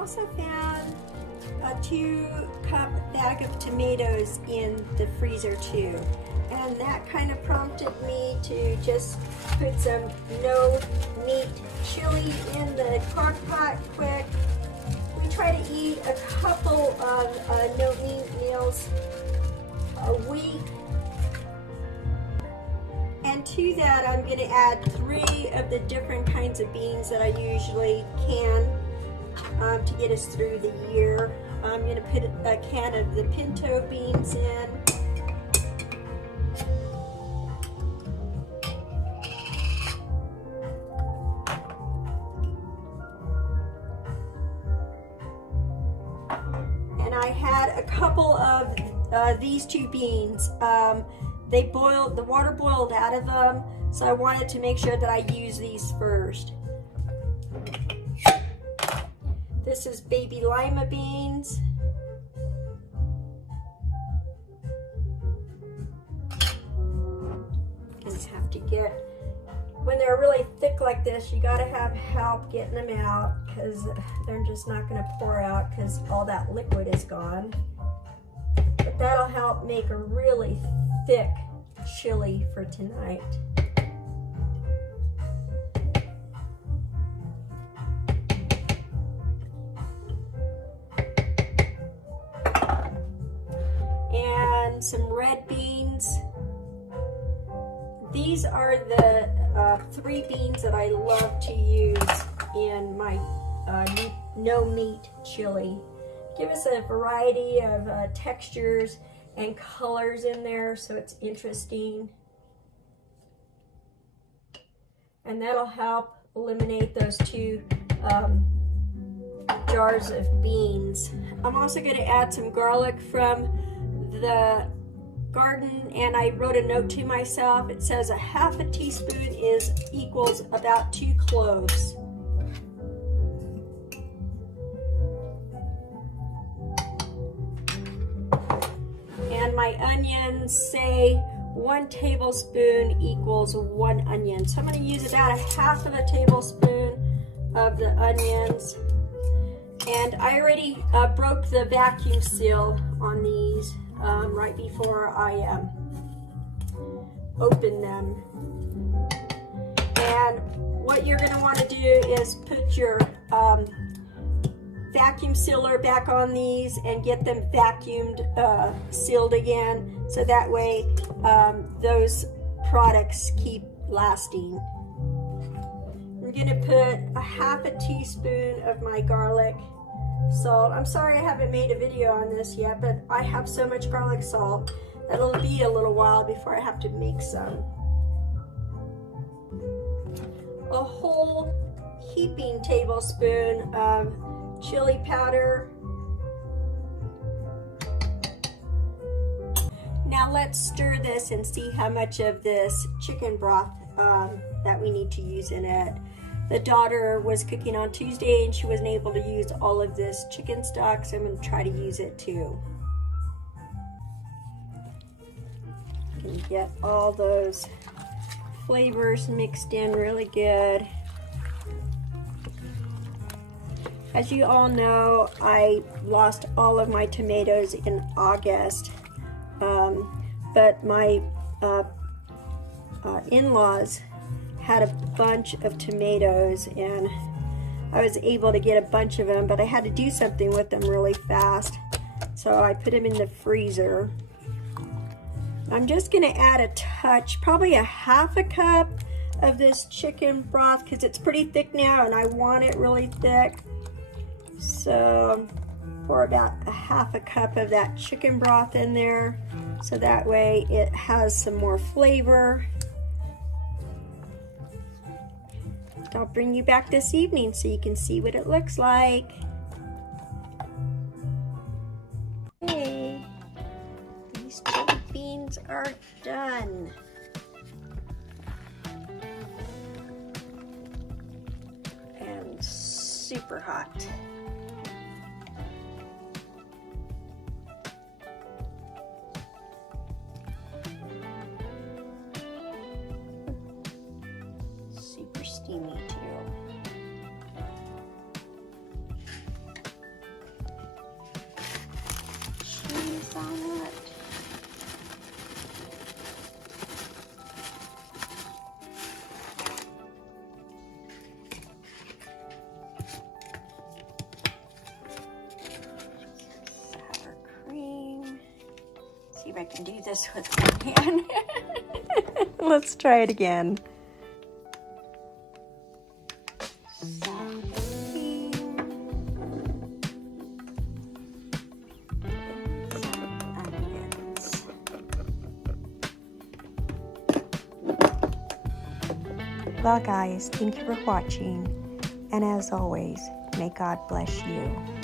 also found a 2-cup bag of tomatoes in the freezer too. And that kind of prompted me to just put some no meat chili in the crock pot quick. We try to eat a couple of no meat meals a week. And to that, I'm going to add 3 of the different kinds of beans that I usually can to get us through the year. I'm going to put a can of the Pinto Beans in. And I had a couple of these 2 beans. They boiled, the water boiled out of them, so I wanted to make sure that I use these first. This is baby Lima beans. And you have to get, when they're really thick like this, you gotta have help getting them out because they're just not gonna pour out because all that liquid is gone. But that'll help make a really thick chili for tonight. And some red beans. These are the 3 beans that I love to use in my no meat chili. Give us a variety of textures and colors in there, so it's interesting. And that'll help eliminate those 2 jars of beans. I'm also going to add some garlic from the garden, and I wrote a note to myself. It says 1/2 teaspoon equals about 2 cloves. And my onions say 1 tablespoon equals 1 onion. So I'm going to use about 1/2 tablespoon of the onions. And I already broke the vacuum seal on these right before I open them. And what you're going to want to do is put your vacuum sealer back on these and get them vacuumed sealed again, so that way those products keep lasting. I'm going to put 1/2 teaspoon of my garlic salt. I'm sorry I haven't made a video on this yet, but I have so much garlic salt that it'll be a little while before I have to make some. A whole heaping tablespoon of chili powder. Now let's stir this and see how much of this chicken broth that we need to use in it. The daughter was cooking on Tuesday and she wasn't able to use all of this chicken stock, so I'm going to try to use it too. You can get all those flavors mixed in really good. As you all know, I lost all of my tomatoes in August, but my in-laws had a bunch of tomatoes and I was able to get a bunch of them, but I had to do something with them really fast, so I put them in the freezer. I'm just going to add a touch, probably 1/2 cup of this chicken broth because it's pretty thick now and I want it really thick. So pour about 1/2 cup of that chicken broth in there, so that way it has some more flavor. I'll bring you back this evening so you can see what it looks like. Hey, these chili beans are done. And super hot. Super steamy too. I can do this with one hand. Let's try it again. Well guys, thank you for watching, and as always, may God bless you.